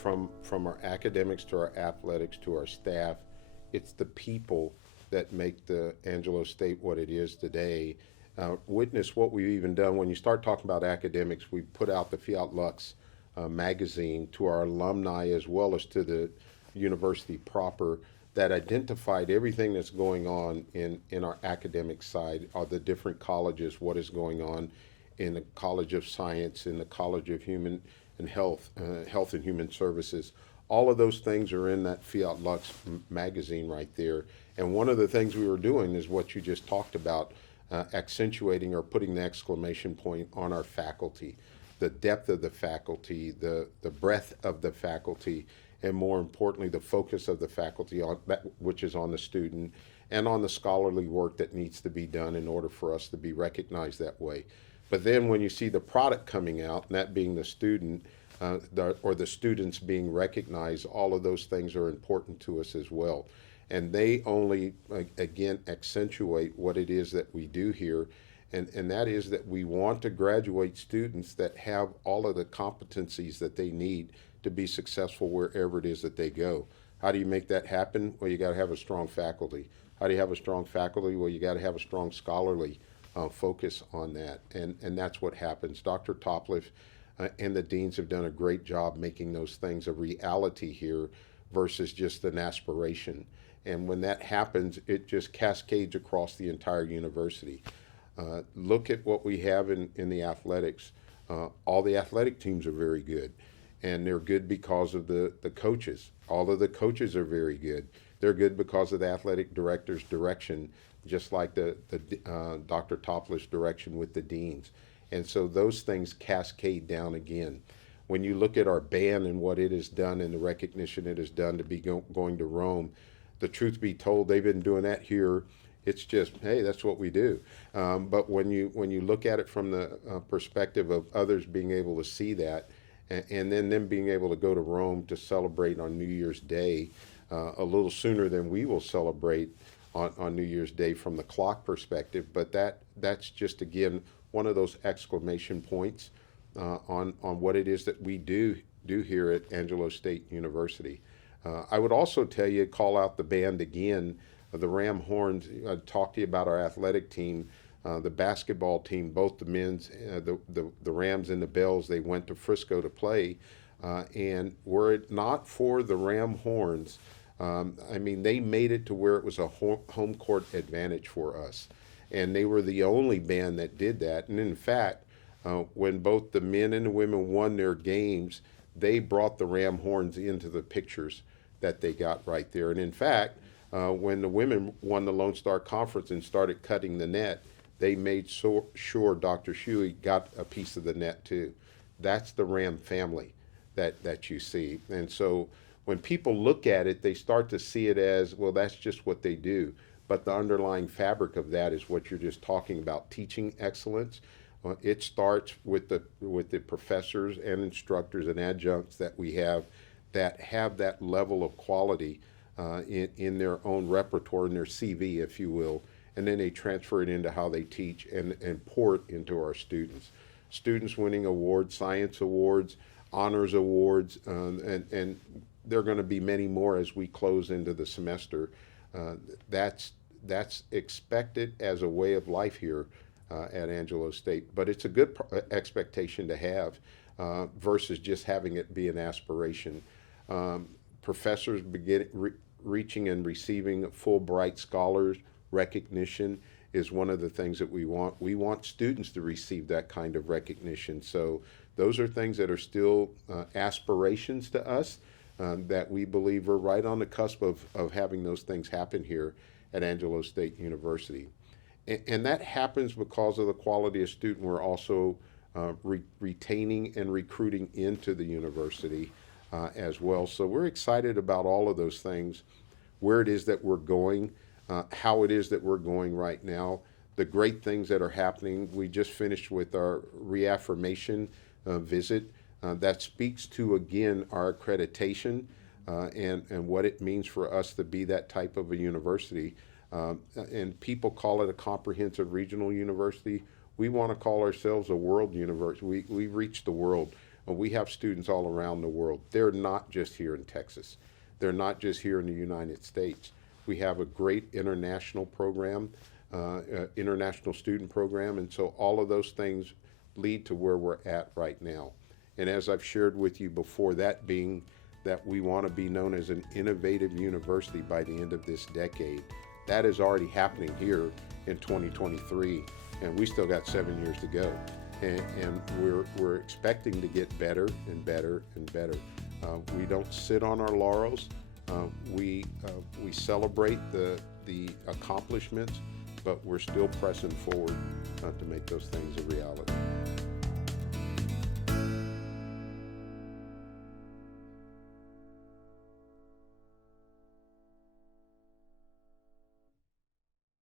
from our academics to our athletics to our staff, it's the people that make the Angelo State what it is today. Witness what we've even done when you start talking about academics. We put out the Fiat Lux magazine to our alumni as well as to the university proper that identified everything that's going on in our academic side, the different colleges, what is going on in the College of Science, in the College of Human and Health and Human Services. All of those things are in that Fiat Lux magazine right there. And one of the things we were doing is what you just talked about, accentuating or putting the exclamation point on our faculty, the depth of the faculty, the breadth of the faculty, and more importantly, the focus of the faculty on that, which is on the student and on the scholarly work that needs to be done in order for us to be recognized that way. But then when you see the product coming out, and that being the student, or the students being recognized, all of those things are important to us as well. And they only, again, accentuate what it is that we do here. And that is that we want to graduate students that have all of the competencies that they need to be successful wherever it is that they go. How do you make that happen? Well, you got to have a strong faculty. How do you have a strong faculty? Well, you got to have a strong scholarly focus on that. And that's what happens. Dr. Topliff and the deans have done a great job making those things a reality here versus just an aspiration. And when that happens, it just cascades across the entire university. Look at what we have in the athletics. All the athletic teams are very good, and they're good because of the coaches. All of the coaches are very good. They're good because of the athletic director's direction, just like the Dr. Topliff's direction with the deans. And so those things cascade down again. When you look at our band and what it has done and the recognition it has done to be going to Rome, the truth be told, they've been doing that here. It's just, hey, that's what we do. But when you look at it from the perspective of others being able to see that, and then them being able to go to Rome to celebrate on New Year's Day a little sooner than we will celebrate on New Year's Day from the clock perspective. But that's just, again, one of those exclamation points on what it is that we do here at Angelo State University. I would also tell you, call out the band again, the Ram Horns. Talk to you about our athletic team, the basketball team, both the men's, the Rams and the Bells. They went to Frisco to play, and were it not for the Ram Horns, I mean, they made it to where it was a home court advantage for us, and they were the only band that did that. And in fact, when both the men and the women won their games, they brought the Ram Horns into the pictures that they got right there. And in fact, when the women won the Lone Star Conference and started cutting the net, they made sure Dr. Shuey got a piece of the net too. That's the Ram family that you see. And so when people look at it, they start to see it as, well, that's just what they do. But the underlying fabric of that is what you're just talking about, teaching excellence. It starts with the professors and instructors and adjuncts that we have that level of quality in their own repertoire, in their CV, if you will, and then they transfer it into how they teach and pour it into our students. Students winning awards, science awards, honors awards, and there are going to be many more as we close into the semester. That's expected as a way of life here at Angelo State, but it's a good expectation to have versus just having it be an aspiration. Professors reaching and receiving Fulbright scholars recognition is one of the things that we want. We want students to receive that kind of recognition. So those are things that are still aspirations to us that we believe are right on the cusp of having those things happen here at Angelo State University. And that happens because of the quality of student we're also retaining and recruiting into the university as well. So we're excited about all of those things, where it is that we're going, how it is that we're going right now, the great things that are happening. We just finished with our reaffirmation visit. That speaks to, again, our accreditation and what it means for us to be that type of a university. And people call it a comprehensive regional university. We want to call ourselves a world university. We reach the world. We have students all around the world. They're not just here in Texas. They're not just here in the United States. We have a great international program, international student program, and so all of those things lead to where we're at right now. And as I've shared with you before, that being that we want to be known as an innovative university by the end of this decade. That is already happening here in 2023, and we still got 7 years to go. And we're expecting to get better and better and better. We don't sit on our laurels. We celebrate the accomplishments, but we're still pressing forward to make those things a reality.